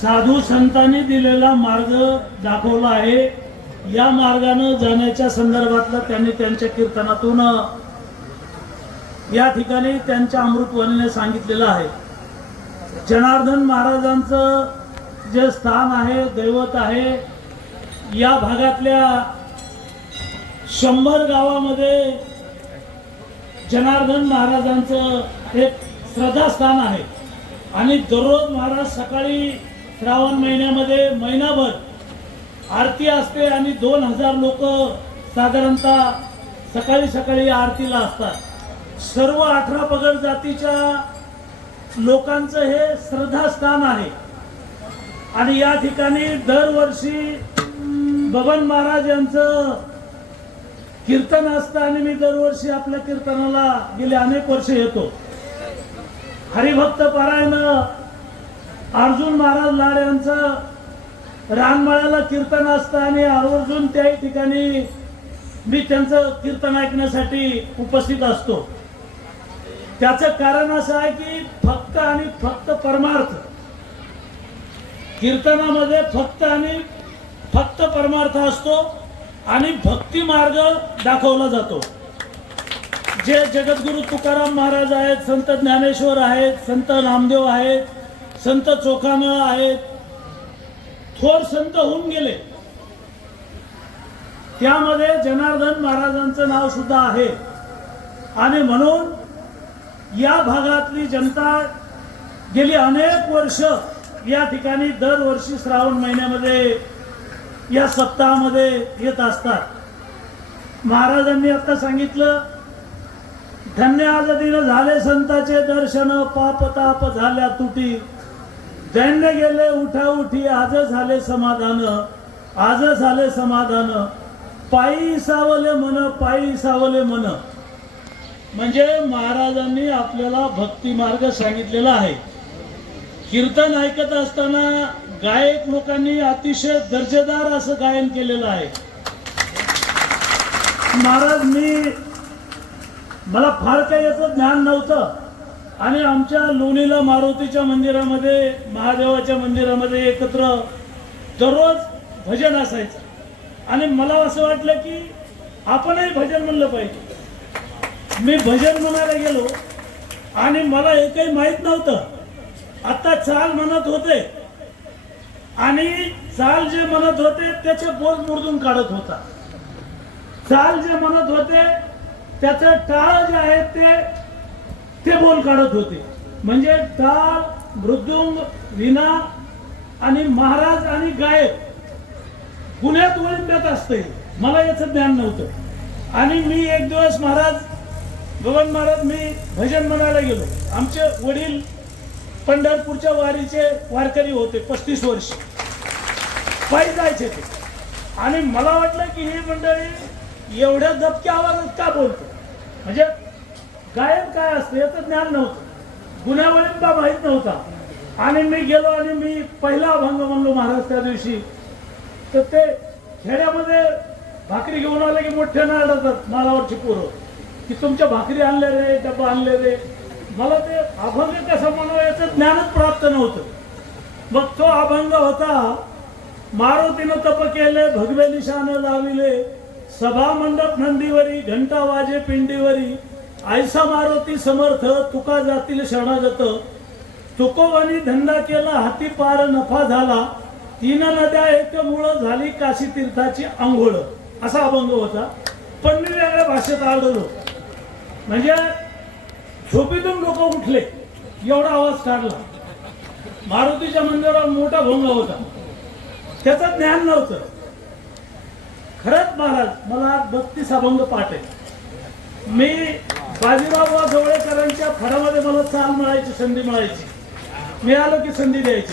साधू संतांनी दिलेला मार्ग दाखवला आहे. या मार्गानं जाण्याच्या संदर्भातला त्यांनी त्यांच्या कीर्तनातून या ठिकाणी त्यांच्या अमृतवाणीने सांगितलेलं आहे. जनार्दन महाराजांचं जे स्थान आहे दैवत आहे या भागातल्या शंभर गावामध्ये जनार्दन महाराजांचं एक श्रद्धास्थान आहे. आणि दररोज महाराज सकाळी श्रावण महिन्यामध्ये महिनाभर आरती असते आणि दोन हजार लोक साधारणतः सकाळी सकाळी आरतीला असतात. सर्व अठरा पगड जातीच्या लोकांचं हे श्रद्धास्थान आहे. आणि या ठिकाणी दरवर्षी बबन महाराज यांचं कीर्तन असतं आणि मी दरवर्षी आपल्या कीर्तनाला गेले अनेक वर्ष येतो. हरिभक्त पारायण अर्जुन महाराज लाड यांचं रानमळाला कीर्तन असतं आणि आवर्जून त्याही ठिकाणी मी त्यांचं कीर्तन ऐकण्यासाठी उपस्थित असतो. त्याचं कारण असं आहे की फक्त आणि फक्त परमार्थ. कीर्तनामध्ये फक्त आणि फक्त परमार्थ असतो आणि भक्ती मार्ग दाखवला जातो. जे जगद्गुरु तुकाराम महाराज आहेत संत ज्ञानेश्वर आहेत संत नामदेव आहेत संत चोखामेळा आहेत. थोर संत होऊन गेले. त्यामध्ये जनार्दन महाराजांचं नाव सुद्धा आहे. आणि म्हणून या भागातली जनता गेली अनेक वर्ष या ठिकाणी दरवर्षी श्रावण महिन्यामध्ये या सप्ताहामध्ये येत असतात. महाराजांनी आता सांगितलं धन्य आजदीनं झाले संताचे दर्शन पाप ताप झाल्या तुटी. त्यांना गेले उठा उठी आज झाले समाधान आज झाले समाधान. पायी सावले मन पायी सावले मन म्हणजे महाराजांनी आपल्याला भक्ती मार्ग सांगितलेला आहे. कीर्तन ऐकत असताना गायक लोकांनी अतिशय दर्जेदार असं गायन केलेलं आहे. महाराज मी मला फार काही याचं ज्ञान नव्हतं. आणि आमच्या लोणीला मारुतीच्या मंदिरामध्ये महादेवाच्या मंदिरामध्ये एकत्र दररोज भजन असायचं. आणि मला असं वाटलं की आपणही भजन म्हणलं पाहिजे. मी भजन म्हणायला गेलो आणि मला एकही माहीत नव्हतं. आता चाल म्हणत होते. आणि चाल जे म्हणत होते त्याचे बोल मोडून काढत होता. चाल जे म्हणत होते त्याचं टाळ जे आहे ते ते बोल काढत होते. म्हणजे टाळ मृदुंग विना आणि महाराज आणि गायक पुण्यात वळिंब्यात असते. मला याचं ज्ञान नव्हतं. आणि मी एक दिवस महाराज गगन महाराज मी भजन म्हणायला गेलो. आमचे वडील पंढरपूरच्या वारीचे वारकरी होते पस्तीस वर्ष. पायी जायचे ते. आणि मला वाटलं की ही मंडळी एवढ्या दबक्या आवाजात का बोलतो? म्हणजे गायन काय असतं याचं ज्ञान नव्हतं. गुन्ह्यावळींबा माहीत नव्हता. आणि मी गेलो आणि मी पहिला अभंग म्हणलो महाराज त्या दिवशी. तर ते खेड्यामध्ये भाकरी घेऊन आले की मोठ्या नाडतात मालावरची पोरं. की तुमच्या भाकरी आणल्या रे डब्बा आणले रे. मला ते अभंग कसा म्हणावं याचं ज्ञानच प्राप्त नव्हतं. मग तो अभंग होता मारुतीनं तप केले भगवे निशान लाविले सभा मंडप नंदीवरी घंटा वाजे पिंडीवरी आयसा मारुती समर्थ तुका जातील शरणागत. तुकोवानी धंदा केला हाती पार नफा झाला. तीन नद्या एक मुळ झाली काशी तीर्थाची आंघोळ. असा अभंग होता. पण मी वेगळ्या भाषेत आढळलो. म्हणजे झोपेतून लोक उठले. एवढा आवाज काढला. मारुतीच्या मंदिरावर मोठा भोंगा होता. त्याचं ज्ञान नव्हतं. खरंच महाराज मला बत्तीस अभंग पाठ आहे मी बाजीराव जवळेकरांच्या फडामध्ये मला चाल मिळायची संधी मिळायची. मिळालं की संधी द्यायची.